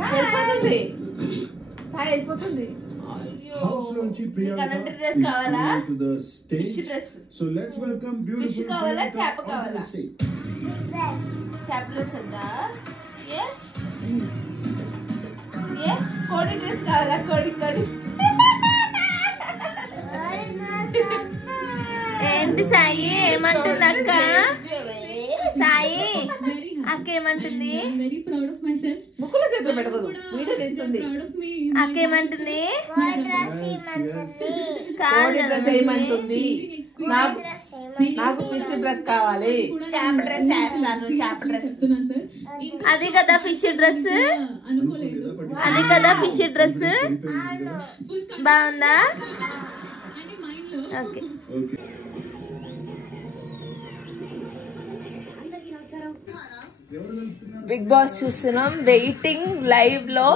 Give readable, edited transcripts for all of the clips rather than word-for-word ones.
వెళ్ళిపోతుంది సాయి వెళ్ళిపోతుంది House నుంచి ప్రియాంక డ్రెస్ కావాలా to the stage. Fish dress So let's welcome beautiful fish కావాలా Priyanka చేప onto కావాలా the stage. చేప డ్రెస్ ఉందా ఏ ఏ కోడి డ్రెస్ కావాలా కోడి కోడి ఏంటి సాయి ఏమంటుంది అక్క సాయి అక్క ఏమంటుంది ముక్కులో చేతులు పెట్టకూడదు వీడియో తీస్తుంది అక్క ఏమంటుంది ఏమంటుంది నాకు ఫిష్ డ్రెస్ కావాలి చేప డ్రెస్ వేస్తాను చేప డ్రెస్ అది కదా ఫిష్ డ్రెస్ అది కదా ఫిష్ డ్రెస్ బాగుందా ఓకే బిగ్ బాస్ చూస్తున్నాం వెయిటింగ్ లైవ్ లో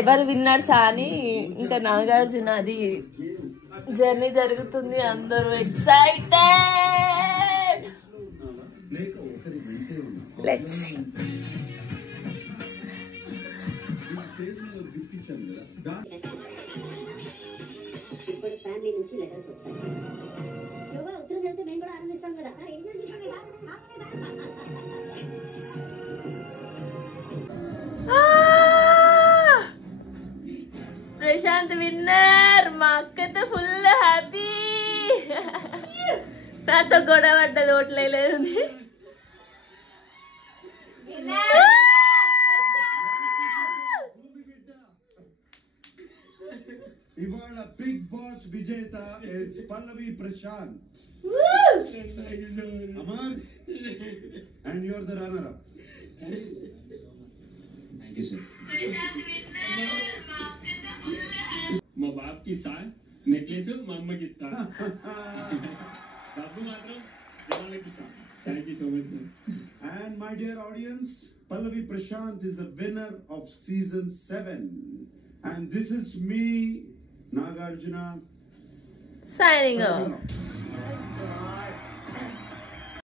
ఎవరు విన్నర్స్ అని ఇంకా నాగార్జున అది జర్నీ జరుగుతుంది అందరూ ఎక్సైటెడ్ లెట్స్ ఇప్పుడు ఫ్యామిలీ నుంచి లెటర్స్ వస్తాయి ఉత్తరం చదివితే మేము కూడా ఆనందిస్తాం కదా ప్రశాంత్ విన్నర్ మా అక్కతో ఫుల్ హ్యాపీ నాతో గొడవ పడ్డది ఓట్లేదు ఇవాళ బిగ్ బాస్ విజేత is Pallavi Prashant. Amar, and you're the runner up. Thank you, sir. మా బాబుకి సార్ నెక్లెస్ మా అమ్మకి ఇస్తా డబ్బు మాత్రం దేవాలకి ఇస్తా thank you so much sir And my dear audience, Pallavi Prashant is the winner of season 7. And this is me, Nagarjuna, signing signing off. off.